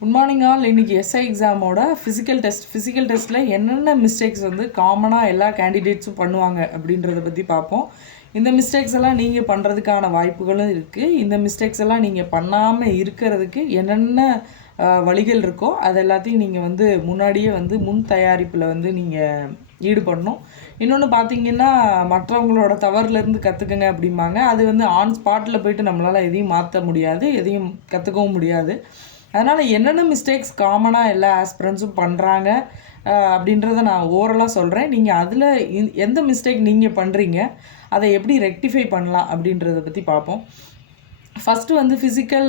Good morning all. இன்றைக்கி SI எக்ஸாமோட physical டெஸ்ட்டில் என்னென்ன மிஸ்டேக்ஸ் வந்து காமனாக எல்லா கேண்டிடேட்ஸும் பண்ணுவாங்க அப்படின்றத பற்றி பார்ப்போம். இந்த மிஸ்டேக்ஸ் எல்லாம் நீங்கள் பண்ணுறதுக்கான வாய்ப்புகளும் இருக்குது. இந்த மிஸ்டேக்ஸ் எல்லாம் நீங்கள் பண்ணாமல் இருக்கிறதுக்கு என்னென்ன வழிகள் இருக்கோ அது எல்லாத்தையும் நீங்கள் வந்து முன்னாடியே வந்து முன் தயாரிப்பில் வந்து நீங்கள் ஈடுபடணும். இன்னொன்று பார்த்தீங்கன்னா, மற்றவங்களோட தவறுலேருந்து கற்றுக்குங்க அப்படிம்பாங்க. அது வந்து ஆன் ஸ்பாட்டில் போய்ட்டு நம்மளால் எதையும் மாற்ற முடியாது, எதையும் கற்றுக்கவும் முடியாது. அதனால் என்னென்ன மிஸ்டேக்ஸ் காமனாக எல்லா ஆஸ்பிரண்ட்ஸும் பண்ணுறாங்க அப்படின்றத நான் ஓரலாக சொல்கிறேன். நீங்கள் அதில் எந்த மிஸ்டேக் நீங்கள் பண்ணுறீங்க, அதை எப்படி ரெக்டிஃபை பண்ணலாம் அப்படின்றத பற்றி பார்ப்போம். ஃபஸ்ட்டு வந்து ஃபிசிக்கல்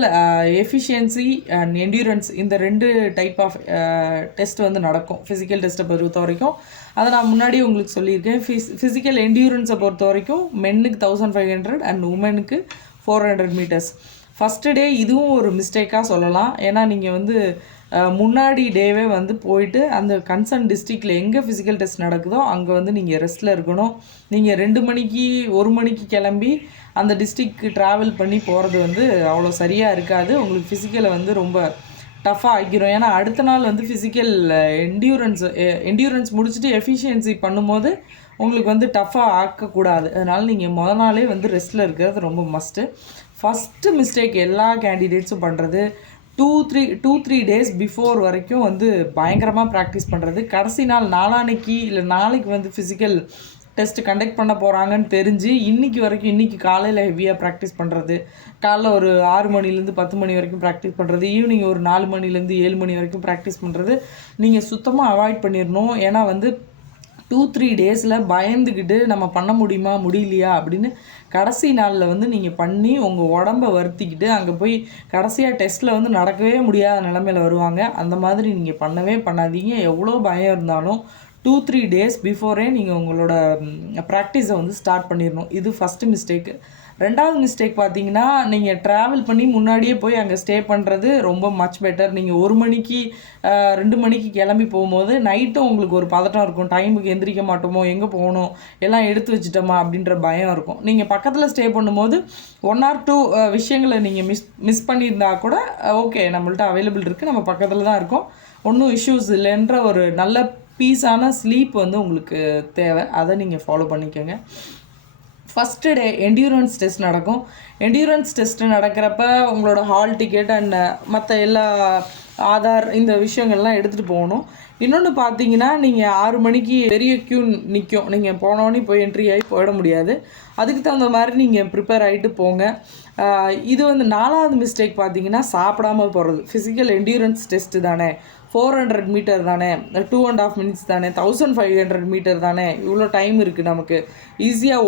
எஃபிஷியன்சி அண்ட் என்டியூரன்ஸ், இந்த 2 டைப் ஆஃப் டெஸ்ட் வந்து நடக்கும் ஃபிசிக்கல் டெஸ்ட்டை பொறுத்த வரைக்கும். அதை நான் முன்னாடியே உங்களுக்கு சொல்லியிருக்கேன். ஃபிசிக்கல் என்டியூரன்ஸை பொறுத்த வரைக்கும் மென்னுக்கு 1500 அண்ட் உமனுக்கு 400 மீட்டர்ஸ். ஃபஸ்ட்டு டே இதுவும் ஒரு மிஸ்டேக்காக சொல்லலாம். ஏன்னா நீங்கள் வந்து முன்னாடி டேவே வந்து போயிட்டு அந்த கன்சர்ன் டிஸ்ட்ரிக்டில் எங்கே ஃபிசிக்கல் டெஸ்ட் நடக்குதோ அங்கே வந்து நீங்கள் ரெஸ்ட்டில் இருக்கணும். நீங்கள் 2 மணிக்கு 1 மணிக்கு கிளம்பி அந்த டிஸ்ட்ரிக்க்கு ட்ராவல் பண்ணி போகிறது வந்து அவ்வளோ சரியாக இருக்காது. உங்களுக்கு ஃபிசிக்கலை வந்து ரொம்ப டஃப்பாக ஆக்கிரும். ஏன்னா அடுத்த நாள் வந்து ஃபிசிக்கல் என்டியூரன்ஸ் முடிச்சுட்டு எஃபிஷியன்சி பண்ணும்போது உங்களுக்கு வந்து டஃப்பாக ஆக்கக்கூடாது. அதனால் நீங்கள் மொதல் நாளே வந்து ரெஸ்ட்டில் இருக்கிறது ரொம்ப மஸ்ட்டு. ஃபஸ்ட்டு மிஸ்டேக் எல்லா கேண்டிடேட்ஸும் பண்ணுறது, 2-3 டேஸ் பிஃபோர் வரைக்கும் வந்து பயங்கரமாக ப்ராக்டிஸ் பண்ணுறது. கடைசி நாள் நாளான்னைக்கு இல்லை நாளைக்கு வந்து ஃபிசிக்கல் டெஸ்ட் கண்டக்ட் பண்ண போகிறாங்கன்னு தெரிஞ்சு இன்றைக்கி காலையில் ஹெவியாக ப்ராக்டிஸ் பண்ணுறது. காலைல ஒரு 6 மணிலேருந்து 10 மணி வரைக்கும் ப்ராக்டிஸ் பண்ணுறது. ஈவினிங் ஒரு 4 மணிலேருந்து 7 மணி வரைக்கும் ப்ராக்டிஸ் பண்ணுறது நீங்கள் சுத்தமாக அவாய்ட் பண்ணிடணும். ஏன்னா வந்து 2-3 டேஸில் பயந்துக்கிட்டு நம்ம பண்ண முடியுமா முடியலையா அப்படின்னு கடைசி நாளில் வந்து நீங்கள் பண்ணி உங்கள் உடம்பை வருத்திக்கிட்டு அங்கே போய் கடைசியாக டெஸ்ட்டில் வந்து நடக்கவே முடியாத நிலமையில் வருவாங்க. அந்த மாதிரி நீங்கள் பண்ணவே பண்ணாதீங்க. எவ்வளோ பயம் இருந்தாலும் 2-3 டேஸ் பிஃபோரே நீங்கள் உங்களோட ப்ராக்டிஸை வந்து ஸ்டார்ட் பண்ணிடணும். இது ஃபஸ்ட்டு மிஸ்டேக்கு. 2வது மிஸ்டேக் பார்த்தீங்கன்னா, நீங்கள் ட்ராவல் பண்ணி முன்னாடியே போய் அங்கே ஸ்டே பண்ணுறது ரொம்ப மச் பெட்டர். நீங்கள் 1 மணிக்கு 2 மணிக்கு கிளம்பி போகும்போது நைட்டும் உங்களுக்கு ஒரு பதட்டம் இருக்கும். டைமுக்கு எந்திரிக்க மாட்டோமோ, எங்கே போகணும், எல்லாம் எடுத்து வச்சுட்டோமா அப்படின்ற பயம் இருக்கும். நீங்கள் பக்கத்தில் ஸ்டே பண்ணும்போது 1 or 2 விஷயங்களை நீங்கள் மிஸ் பண்ணியிருந்தா கூட ஓகே, நம்மள்ட்ட அவைலபிள் இருக்குது, நம்ம பக்கத்தில் தான் இருக்கோம், ஒன்றும் இஷ்யூஸ் இல்லைன்ற ஒரு நல்ல பீஸான ஸ்லீப் வந்து உங்களுக்கு தேவை. அதை நீங்கள் ஃபாலோ பண்ணிக்கோங்க. ஃபஸ்ட்டு டே என்டியூரன்ஸ் டெஸ்ட் நடக்கும். என்டியூரன்ஸ் டெஸ்ட்டு நடக்கிறப்ப உங்களோட ஹால் டிக்கெட் அண்ட் மற்ற எல்லா ஆதார் இந்த விஷயங்கள்லாம் எடுத்துகிட்டு போகணும். இன்னொன்று பார்த்தீங்கன்னா, நீங்கள் 6 மணிக்கு பெரிய க்யூ நிற்கும். நீங்கள் போனோடனே போய் என்ட்ரி ஆகி போயிட முடியாது. அதுக்கு தகுந்த மாதிரி நீங்கள் ப்ரிப்பேர் ஆகிட்டு போங்க. இது வந்து 4வது மிஸ்டேக் பார்த்தீங்கன்னா, சாப்பிடாமல் போகிறது. ஃபிசிக்கல் என்டியூரன்ஸ் டெஸ்ட்டு தானே, 400 மீட்டர் தானே, 2.5 minutes தானே, 1500 மீட்டர் தானே, இவ்வளோ டைம் இருக்குது, நமக்கு ஈஸியாக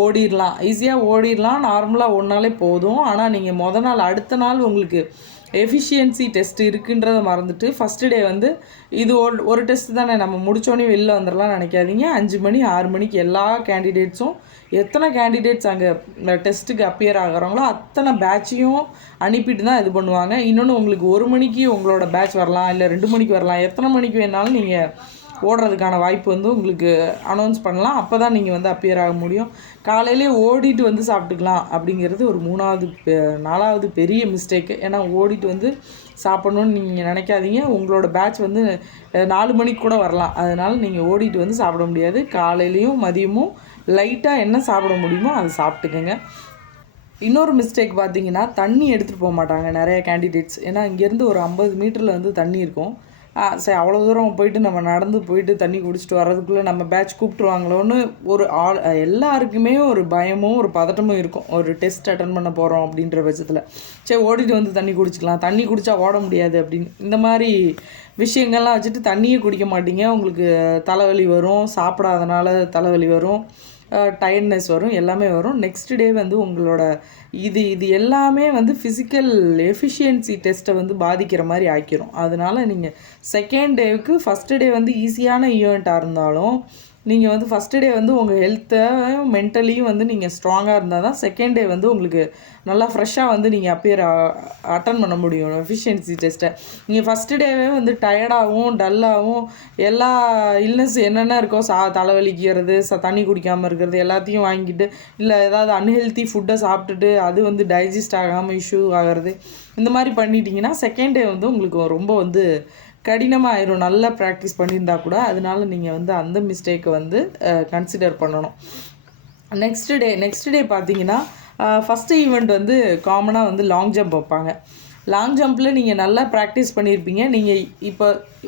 ஓடிடலாம், நார்மலாக ஓடினாலே போதும். ஆனால் நீங்கள் நாள் அடுத்த நாள் உங்களுக்கு எஃபிஷியன்சி டெஸ்ட் இருக்குன்றதை மறந்துட்டு ஃபஸ்ட்டு டே வந்து இது ஒரு டெஸ்ட் தானே, நம்ம முடித்தோடனே வெளில வந்துடலாம் நினைக்காதீங்க. 5 மணி 6 மணிக்கு எல்லா கேண்டிடேட்ஸும், எத்தனை கேண்டிடேட்ஸ் அங்கே டெஸ்ட்டுக்கு அப்பியர் ஆகிறாங்களோ அத்தனை பேட்சையும் அனுப்பிட்டு தான் இது பண்ணுவாங்க. இன்னொன்று, உங்களுக்கு 1 மணிக்கு உங்களோட பேட்ச் வரலாம், இல்லை 2 மணிக்கு வரலாம், எத்தனை மணிக்கு வேணாலும் நீங்கள் ஓடுறதுக்கான வாய்ப்பு வந்து உங்களுக்கு அனௌன்ஸ் பண்ணலாம். அப்போ தான் நீங்கள் வந்து அப்பியர் ஆக முடியும். காலையிலே ஓடிட்டு வந்து சாப்பிட்டுக்கலாம் அப்படிங்கிறது ஒரு 4வது பெரிய மிஸ்டேக்கு. ஏன்னா ஓடிட்டு வந்து சாப்பிட்ணுன்னு நீங்கள் நினைக்காதீங்க. உங்களோட பேட்ச் வந்து 4 மணிக்கு கூட வரலாம். அதனால் நீங்கள் ஓடிட்டு வந்து சாப்பிட முடியாது. காலையிலையும் மதியமும் லைட்டாக என்ன சாப்பிட முடியுமோ அதை சாப்பிட்டுக்கோங்க. இன்னொரு மிஸ்டேக் பார்த்தீங்கன்னா, தண்ணி எடுத்துகிட்டு போக மாட்டாங்க நிறைய கேண்டிடேட்ஸ். ஏன்னா இங்கேருந்து ஒரு 50 மீட்டரில் வந்து தண்ணி இருக்கும். சரி, அவ்வளோ தூரம் போயிட்டு நம்ம நடந்து போயிட்டு தண்ணி குடிச்சிட்டு வர்றதுக்குள்ளே நம்ம பேட்ச் கூப்பிட்ருவாங்களோன்னு ஒரு எல்லாருக்குமே ஒரு பயமும் ஒரு பதட்டமும் இருக்கும். ஒரு டெஸ்ட் அட்டன் பண்ண போகிறோம் அப்படின்ற பட்சத்தில் சரி ஓடிட்டு வந்து தண்ணி குடிச்சிக்கலாம், தண்ணி குடித்தா ஓட முடியாது அப்படின்னு இந்த மாதிரி விஷயங்கள்லாம் வச்சுட்டு தண்ணியே குடிக்க மாட்டீங்க. உங்களுக்கு தலைவலி வரும், சாப்பிடாதனால தலைவலி வரும், டயர்ட்னஸ் வரும், எல்லாமே வரும். நெக்ஸ்ட் டே வந்து உங்களோட இது எல்லாமே வந்து ஃபிசிக்கல் எஃபிஷியன்சி டெஸ்ட்டை வந்து பாதிக்கிற மாதிரி ஆக்கிரும். அதனால் நீங்கள் செகண்ட் டேவுக்கு ஃபஸ்ட்டு டே வந்து ஈஸியான ஈவெண்ட்டாக இருந்தாலும் நீங்கள் வந்து ஃபஸ்ட்டு டே வந்து உங்கள் ஹெல்த்தையும் மென்டலியும் வந்து நீங்கள் ஸ்ட்ராங்காக இருந்தால் தான் செகண்ட் டே வந்து உங்களுக்கு நல்லா ஃப்ரெஷ்ஷாக வந்து நீங்கள் அட்டன் பண்ண முடியும் எஃபிஷியன்சி டெஸ்ட்டை. நீங்கள் ஃபஸ்ட்டு டேவே வந்து டயர்டாகவும் டல்லாகவும் எல்லா இல்னஸ் என்னென்ன இருக்கோ தலைவலிக்கிறது, தண்ணி குடிக்காமல் இருக்கிறது எல்லாத்தையும் வாங்கிட்டு, இல்லை ஏதாவது அன்ஹெல்த்தி ஃபுட்டை சாப்பிட்டுட்டு அது வந்து டைஜஸ்ட் ஆகாமல் இஷ்யூ ஆகிறது, இந்த மாதிரி பண்ணிட்டீங்கன்னா செகண்ட் டே வந்து உங்களுக்கு ரொம்ப வந்து கடினமாக ஆயிரும். நல்லா ப்ராக்டிஸ் பண்ணியிருந்தா கூட. அதனால நீங்கள் வந்து அந்த மிஸ்டேக்கை வந்து கன்சிடர் பண்ணணும். நெக்ஸ்ட் டே பார்த்தீங்கன்னா ஃபஸ்ட்டு ஈவெண்ட் வந்து காமனாக வந்து லாங் ஜம்ப் வைப்பாங்க. லாங் ஜம்பில் நீங்கள் நல்லா ப்ராக்டிஸ் பண்ணியிருப்பீங்க. நீங்கள்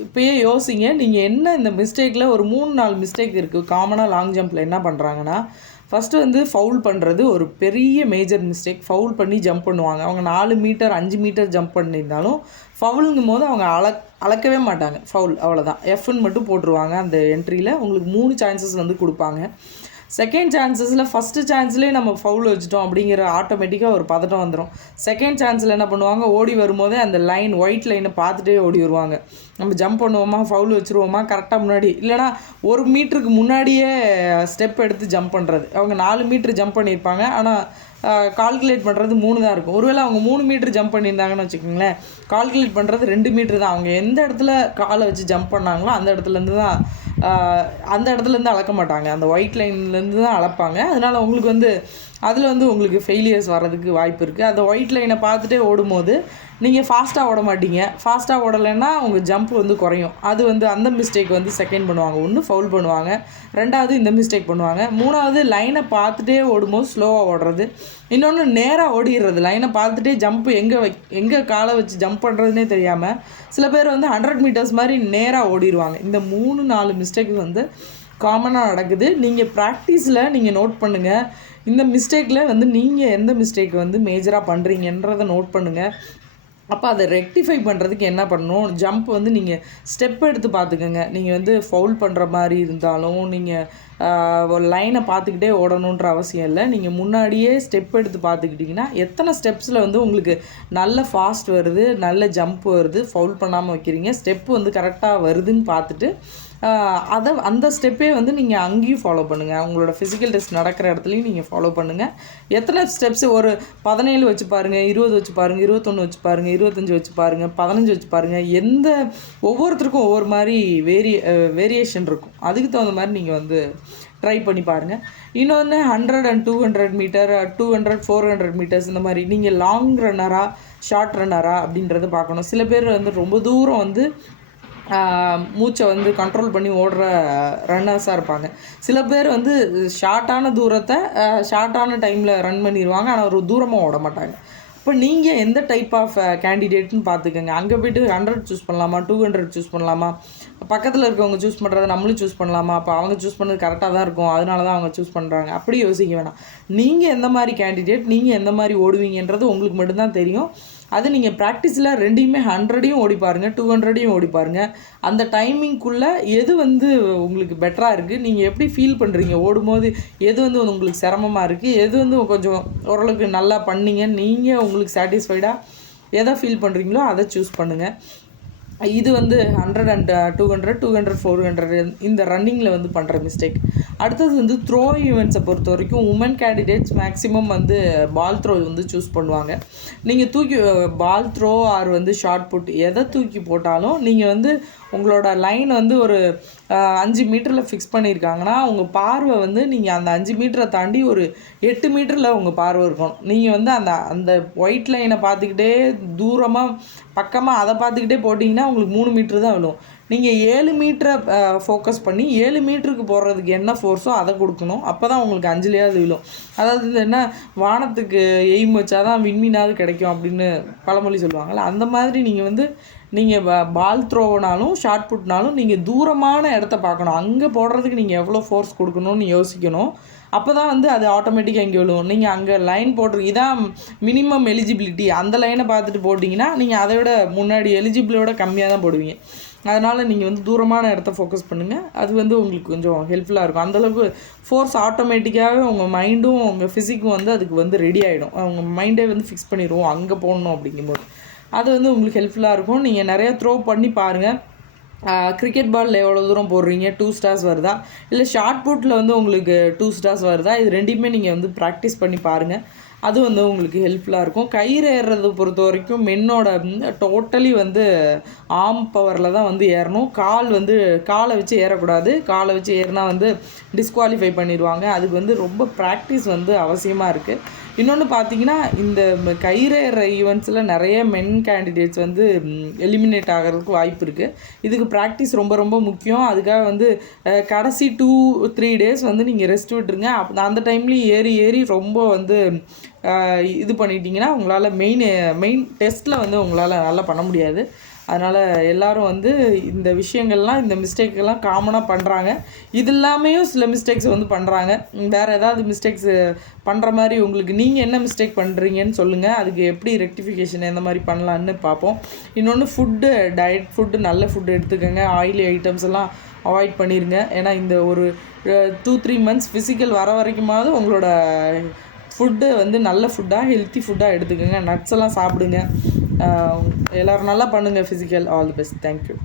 இப்போயே யோசிங்க, நீங்கள் என்ன இந்த மிஸ்டேக்கில் ஒரு 3-4 மிஸ்டேக் இருக்குது. காமனாக லாங் ஜம்பில் என்ன பண்ணுறாங்கன்னா, ஃபஸ்ட்டு வந்து ஃபவுல் பண்ணுறது ஒரு பெரிய மேஜர் மிஸ்டேக். ஃபவுல் பண்ணி ஜம்ப் பண்ணுவாங்க. அவங்க 4 மீட்டர் 5 மீட்டர் ஜம்ப் பண்ணியிருந்தாலும் ஃபவுலுங்கும் போது அவங்க அளக்கவே மாட்டாங்க. ஃபவுல் அவ்வளோதான், எஃப்னு மட்டும் போட்டுருவாங்க. அந்த என்ட்ரியில் உங்களுக்கு 3 சான்சஸ் வந்து கொடுப்பாங்க. செகண்ட் சான்சஸில் ஃபஸ்ட்டு சான்ஸ்லேயே நம்ம ஃபவுல் வச்சுட்டோம் அப்படிங்கிற ஆட்டோமேட்டிக்காக ஒரு பதட்டம் வந்துடும். செகண்ட் சான்ஸில் என்ன பண்ணுவாங்க, ஓடி வரும்போதே அந்த லைன் ஒயிட் லைனை பார்த்துட்டே ஓடி வருவாங்க. நம்ம ஜம்ப் பண்ணுவோமா, ஃபவுல் வச்சுருவோமா, கரெக்டாக முன்னாடி இல்லைனா 1 மீட்டருக்கு முன்னாடியே ஸ்டெப் எடுத்து ஜம்ப் பண்ணுறது. அவங்க 4 மீட்ரு ஜம்ப் பண்ணியிருப்பாங்க, ஆனால் கால்குலேட் பண்ணுறது 3 தான் இருக்கும். ஒருவேளை அவங்க 3 மீட்ரு ஜம்ப் பண்ணியிருந்தாங்கன்னு வச்சுக்கோங்களேன், கால்குலேட் பண்ணுறது 2 மீட்ரு தான். அவங்க எந்த இடத்துல காலை வச்சு ஜம்ப் பண்ணாங்களோ அந்த இடத்துலேருந்து தான் அளக்க மாட்டாங்க. அந்த ஒயிட் லைன்லேருந்து தான் அளப்பாங்க. அதனால் உங்களுக்கு வந்து அதில் வந்து உங்களுக்கு ஃபெயிலியர்ஸ் வர்றதுக்கு வாய்ப்பு இருக்குது. அந்த ஒயிட் லைனை பார்த்துட்டே ஓடும்போது நீங்கள் ஃபாஸ்ட்டாக ஓட மாட்டீங்க. ஃபாஸ்ட்டாக ஓடலைன்னா உங்கள் ஜம்ப் வந்து குறையும். அது வந்து அந்த மிஸ்டேக் வந்து செகண்ட் பண்ணுவாங்க. ஒன்று ஃபவுல் பண்ணுவாங்க, 2வது இந்த மிஸ்டேக் பண்ணுவாங்க, 3வது லைனை பார்த்துட்டே ஓடும்போது ஸ்லோவாக ஓடுறது, இன்னொன்று நேராக ஓடிடுறது. லைனை பார்த்துட்டே ஜம்ப்பு எங்கே காலை வச்சு ஜம்ப் பண்ணுறதுனே தெரியாமல் சில பேர் வந்து 100 மீட்டர்ஸ் மாதிரி நேராக ஓடிடுவாங்க. இந்த 3-4 மிஸ்டேக் வந்து காமனாக நடக்குது. நீங்கள் ப்ராக்டிஸில் நீங்கள் நோட் பண்ணுங்கள். இந்த மிஸ்டேக்கில் வந்து நீங்கள் எந்த மிஸ்டேக் வந்து மேஜராக பண்ணுறீங்கன்றதை நோட் பண்ணுங்கள். அப்போ அதை ரெக்டிஃபை பண்ணுறதுக்கு என்ன பண்ணணும், ஜம்ப் வந்து நீங்கள் ஸ்டெப் எடுத்து பார்த்துக்கோங்க. நீங்கள் வந்து ஃபவுல் பண்ணுற மாதிரி இருந்தாலும் நீங்கள் ஒரு லைனை பார்த்துக்கிட்டே ஓடணுன்ற அவசியம் இல்லை. நீங்கள் முன்னாடியே ஸ்டெப் எடுத்து பார்த்துக்கிட்டிங்கன்னா எத்தனை ஸ்டெப்ஸில் வந்து உங்களுக்கு நல்ல ஃபாஸ்ட் வருது, நல்ல ஜம்ப் வருது, ஃபவுல் பண்ணாமல் வைக்கிறீங்க, ஸ்டெப்பு வந்து கரெக்டாக வருதுன்னு பார்த்துட்டு அந்த ஸ்டெப்பே வந்து நீங்கள் அங்கேயும் ஃபாலோ பண்ணுங்கள். உங்களோட ஃபிசிக்கல் டெஸ்ட் நடக்கிற இடத்துலையும் நீங்கள் ஃபாலோ பண்ணுங்கள். எத்தனை ஸ்டெப்ஸு ஒரு 17 வச்சு பாருங்கள், 20 வச்சு பாருங்கள், 21 வச்சு பாருங்கள், 25 வச்சு பாருங்கள், 15 வச்சு பாருங்கள். ஒவ்வொருத்தருக்கும் ஒவ்வொரு மாதிரி வேரியேஷன் இருக்கும். அதுக்கு தகுந்த மாதிரி நீங்கள் வந்து ட்ரை பண்ணி பாருங்கள். இன்னொன்று 100 and 200 மீட்டர், 200, 400 மீட்டர்ஸ், இந்த மாதிரி நீங்கள் லாங் ரன்னரா ஷார்ட் ரன்னரா அப்படின்றத பார்க்கணும். சில பேர் வந்து ரொம்ப தூரம் வந்து மூச்சை வந்து கண்ட்ரோல் பண்ணி ஓடுற ரன்னர்ஸாக இருப்பாங்க. சில பேர் வந்து ஷார்ட்டான தூரத்தை ஷார்ட்டான டைமில் ரன் பண்ணிடுவாங்க, ஆனால் ஒரு தூரமாக ஓட மாட்டாங்க. இப்போ நீங்கள் எந்த டைப் ஆஃப் கேண்டிடேட்னு பார்த்துக்கோங்க. அங்கே போய்ட்டு 100 சூஸ் பண்ணலாமா, 200 சூஸ் பண்ணலாமா, பக்கத்தில் இருக்கவங்க சூஸ் பண்ணுறத நம்மளும் சூஸ் பண்ணலாமா, அப்போ அவங்க சூஸ் பண்ணது கரெக்டாக தான் இருக்கும், அதனால தான் அவங்க சூஸ் பண்ணுறாங்க, அப்படி யோசிக்க வேணாம். நீங்கள் எந்த மாதிரி கேண்டிடேட், நீங்கள் எந்த மாதிரி ஓடுவீங்கன்றது உங்களுக்கு மட்டும்தான் தெரியும். அது நீங்கள் ப்ராக்டிஸில் 2யுமே 100யும் ஓடி பாருங்கள், 200யும் ஓடி பாருங்கள். அந்த டைமிங்குள்ளே எது வந்து உங்களுக்கு பெட்டராக இருக்குது, நீங்கள் எப்படி ஃபீல் பண்ணுறீங்க ஓடும்போது, எது வந்து உங்களுக்கு சிரமமாக இருக்குது, எது வந்து கொஞ்சம் ஓரளவுக்கு நல்லா பண்ணீங்க, நீங்கள் உங்களுக்கு சாட்டிஸ்ஃபைடாக எதை ஃபீல் பண்ணுறீங்களோ அதை சூஸ் பண்ணுங்கள். இது வந்து 100 and 200, 200, 400 இந்த ரன்னிங்கில் வந்து பண்ணுற மிஸ்டேக். அடுத்தது வந்து த்ரோ ஈவெண்ட்ஸை பொறுத்த வரைக்கும் உமன் கேண்டிடேட்ஸ் மேக்ஸிமம் வந்து பால் த்ரோ வந்து சூஸ் பண்ணுவாங்க. நீங்கள் தூக்கி பால் த்ரோ ஆர் வந்து ஷார்ட் புட் எதை தூக்கி போட்டாலும் நீங்கள் வந்து உங்களோட லைன் வந்து ஒரு 5 மீட்டரில் ஃபிக்ஸ் பண்ணியிருக்காங்கன்னா உங்கள் பார்வை வந்து நீங்கள் அந்த 5 மீட்டரை தாண்டி ஒரு 8 மீட்டரில் உங்கள் பார்வை இருக்கணும். நீங்கள் வந்து அந்த ஒயிட் லைனை பார்த்துக்கிட்டே தூரமாக பக்கமாக அதை பார்த்துக்கிட்டே போட்டிங்கன்னா உங்களுக்கு 3 மீட்ரு தான் விழும். நீங்கள் 7 மீட்டரை ஃபோக்கஸ் பண்ணி 7 மீட்டருக்கு போடுறதுக்கு என்ன ஃபோர்ஸோ அதை கொடுக்கணும். அப்போ தான் உங்களுக்கு 5லேயாவது விழும். அதாவது என்ன, வானத்துக்கு எய்ம் வச்சா தான் விண்மீனாவது கிடைக்கும் அப்படின்னு பழமொழி சொல்லுவாங்கள்ல, அந்த மாதிரி நீங்கள் வந்து நீங்கள் பால் த்ரோனாலும் ஷார்ட் புட்னாலும் நீங்கள் தூரமான இடத்த பார்க்கணும். அங்கே போடுறதுக்கு நீங்கள் எவ்வளோ ஃபோர்ஸ் கொடுக்கணும்னு யோசிக்கணும். அப்போ தான் வந்து அது ஆட்டோமேட்டிக்காக இங்கே விழுவும். நீங்கள் அங்கே லைன் இதான் மினிமம் எலிஜிபிலிட்டி, அந்த லைனை பார்த்துட்டு போட்டிங்கன்னா நீங்கள் அதை விட முன்னாடி எலிஜிபிளோட கம்மியாக தான் போடுவீங்க. அதனால் நீங்கள் வந்து தூரமான இடத்த ஃபோக்கஸ் பண்ணுங்கள். அது வந்து உங்களுக்கு கொஞ்சம் ஹெல்ப்ஃபுல்லாக இருக்கும். அந்தளவுக்கு ஃபோர்ஸ் ஆட்டோமேட்டிக்காகவே உங்கள் மைண்டும் உங்கள் ஃபிசிக்கும் வந்து அதுக்கு வந்து ரெடி ஆகிடும். உங்கள் மைண்டே வந்து ஃபிக்ஸ் பண்ணிடுவோம் அங்கே போடணும் அப்படிங்கும்போது. அது வந்து உங்களுக்கு ஹெல்ப்ஃபுல்லாக இருக்கும். நீங்கள் நிறையா த்ரோ பண்ணி பாருங்கள். கிரிக்கெட் பாலில் எவ்வளோ தூரம் போடுறீங்க 2 ஸ்டார்ஸ் வருதா, இல்லை ஷார்ட் புட்டில் வந்து உங்களுக்கு 2 ஸ்டார்ஸ் வருதா, இது ரெண்டையுமே நீங்கள் வந்து ப்ராக்டிஸ் பண்ணி பாருங்கள். அது வந்து உங்களுக்கு ஹெல்ப்ஃபுல்லாக இருக்கும். கயிறு ஏறுறது பொறுத்த வரைக்கும் மென்னோட டோட்டலி வந்து ஆர்ம் பவரில் தான் வந்து ஏறணும். காலை வச்சு ஏறக்கூடாது. காலை வச்சு ஏறினா வந்து டிஸ்குவாலிஃபை பண்ணிடுவாங்க. அதுக்கு வந்து ரொம்ப ப்ராக்டிஸ் வந்து அவசியமாக இருக்குது. இன்னொன்று பார்த்தீங்கன்னா, இந்த கயிறு ஏறுற ஈவெண்ட்ஸில் நிறைய மென் கேண்டிடேட்ஸ் வந்து எலிமினேட் ஆகிறதுக்கு வாய்ப்பு இருக்குது. இதுக்கு ப்ராக்டிஸ் ரொம்ப ரொம்ப முக்கியம். அதுக்காக வந்து கடைசி 2-3 டேஸ் வந்து நீங்கள் ரெஸ்ட் விட்டுருங்க. அந்த டைம்லேயும் ஏறி ஏறி ரொம்ப வந்து இது பண்ணிட்டீங்கன்னா உங்களால் மெயின் டெஸ்ட்டில் வந்து உங்களால் நல்லா பண்ண முடியாது. அதனால் எல்லோரும் வந்து இந்த விஷயங்கள்லாம், இந்த மிஸ்டேக்கெல்லாம் காமனாக பண்ணுறாங்க. இது இல்லாமையும் சில மிஸ்டேக்ஸ் வந்து பண்ணுறாங்க. வேறு ஏதாவது மிஸ்டேக்ஸு பண்ணுற மாதிரி உங்களுக்கு நீங்கள் என்ன மிஸ்டேக் பண்ணுறீங்கன்னு சொல்லுங்கள். அதுக்கு எப்படி ரெக்டிஃபிகேஷன் எந்த மாதிரி பண்ணலான்னு பார்ப்போம். இன்னொன்று ஃபுட்டு நல்ல ஃபுட்டு எடுத்துக்கோங்க. ஆயிலி ஐட்டம்ஸ் எல்லாம் அவாய்ட் பண்ணிடுங்க. ஏன்னா இந்த ஒரு 2-3 மந்த்ஸ் ஃபிசிக்கல் வர வரைக்குமாவது உங்களோட ஃபுட்டு வந்து நல்ல ஃபுட்டாக ஹெல்த்தி ஃபுட்டாக எடுத்துக்கோங்க. நட்ஸ் எல்லாம் சாப்பிடுங்க. எல்லோரும் நல்லா பண்ணுங்கள் physical. All the best. Thank you.